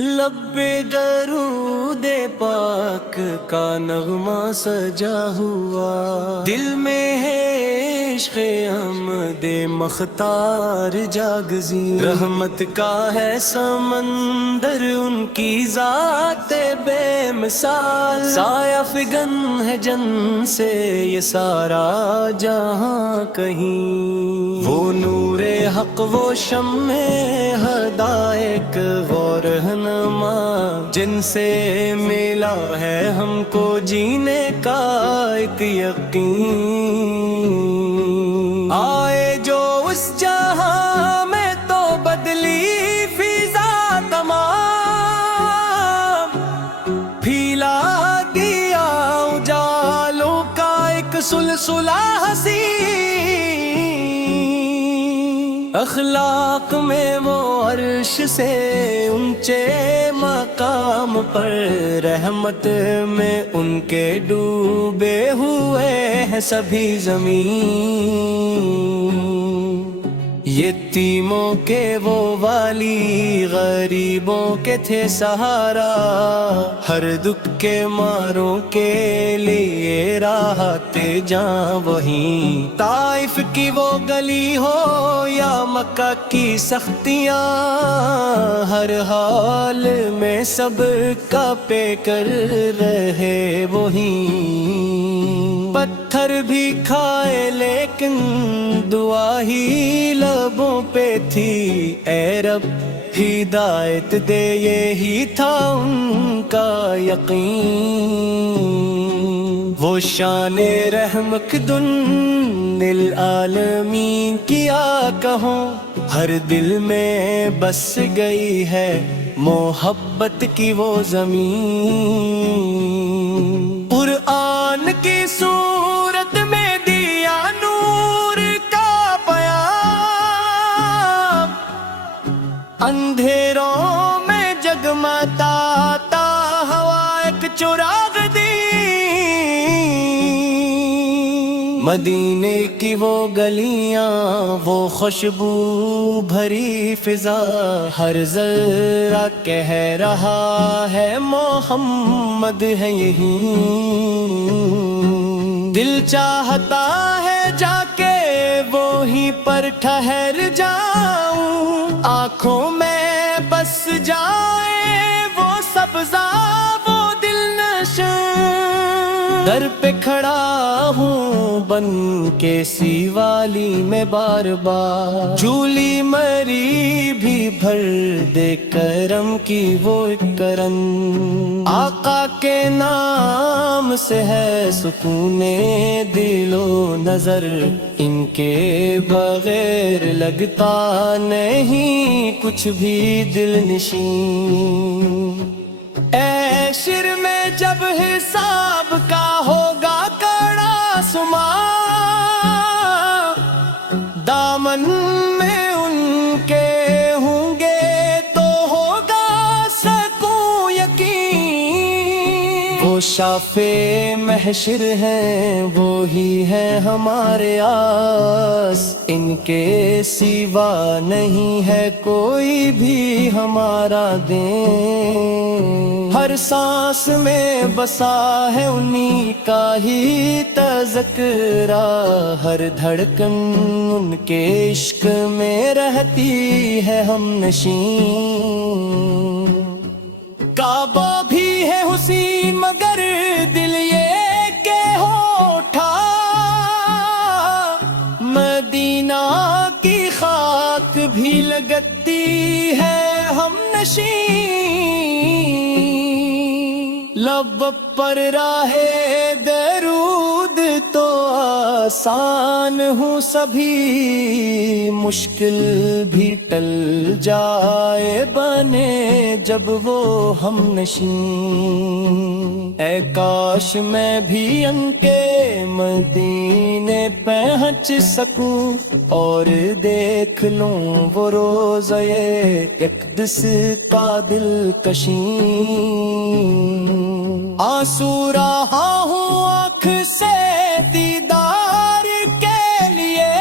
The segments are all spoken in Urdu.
لب پہ درود پاک کا نغمہ سجا ہوا، دل میں ہے عشق احمد مختار جاگزی، رحمت کا ہے سمندر ان کی ذات بے مثال، سایہ فگن ہے جن سے یہ سارا جہاں کہیں، وہ نور حق وہ شمع ہدایت وہ رہنما، جن سے ملا ہے ہم کو جینے کا ایک یقین، آئے جو اس جہاں میں تو بدلی فضا تمام، پھیلا دیا اجالوں کا ایک سلسلہ حسین، اخلاق میں وہ عرش سے اونچے مقام پر، رحمت میں ان کے ڈوبے ہوئے ہیں سبھی زمین، یتیموں کے وہ والی، غریبوں کے تھے سہارا، ہر دکھ کے ماروں کے لیے راحت جاں وہیں، طائف کی وہ گلی ہو یا مکہ کی سختیاں، ہر حال میں سب کا پے کر رہے وہیں، پتھر بھی کھائے لیکن دعا ہی لبوں پہ تھی، اے رب ہدایت دے یہی تھا ان کا یقین، وہ شان رحمت للعالمین کیا کہوں، ہر دل میں بس گئی ہے محبت کی وہ زمین، قرآن کی صورت میں دیا نور کا پیام، اندھیروں میں جگمگاتا ہوا ایک چراغ دی، مدینے کی وہ گلیاں وہ خوشبو بھری فضا، ہر ذرہ کہہ رہا ہے محمد ہے یہیں، دل چاہتا ہے جا کے وہیں پر ٹھہر جاؤں، آنکھوں میں بس جائے وہ سبزہ وہ دل نشیں، در پہ کھڑا ہوں بن کے سیوالی میں بار بار، جھولی مری بھی بھر دے کرم کی وہ ایک کرن، آقا کے نام سے ہے سکون دل و نظر، ان کے بغیر لگتا نہیں کچھ بھی دل نشین، عشر میں جب حساب کا ہوگا کڑا سما، دامن میں ان کے ہوں گے تو ہوگا سکون یقین، وہ شافع محشر ہیں وہی ہے ہمارے آس، ان کے سوا نہیں ہے کوئی بھی ہمارا دین، ہر سانس میں بسا ہے انہی کا ہی تذکرہ، ہر دھڑکن ان کے عشق میں رہتی ہے ہم نشین، کعبہ بھی ہے حسین مگر دل یہ کہ ہوٹھا، مدینہ کی خاک بھی لگتی ہے ہم نشین، لب پر راہ درود تو آسان ہوں سبھی، مشکل بھی ٹل جائے بنے جب وہ ہم نشین، اے کاش میں بھی ان کے مدینے پہنچ سکوں اور دیکھ لوں وہ روزے اقدس کا دلکشیں، آنسو رہا ہوں آنکھ سے دیدار کے لیے،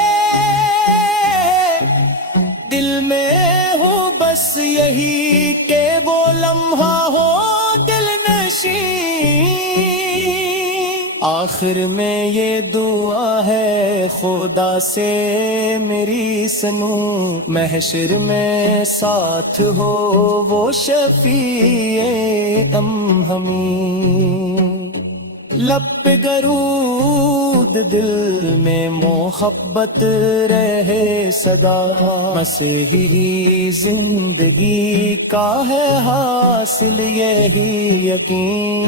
دل میں ہوں بس یہی کہ وہ لمحہ ہو دل نشین، آخر میں یہ دعا ہے خدا سے میری سنوں، محشر میں ساتھ ہو وہ شفیع ہمیں، لب پہ درود دل میں محبت رہے صدا، مسیحی زندگی کا ہے حاصل یہی یقین۔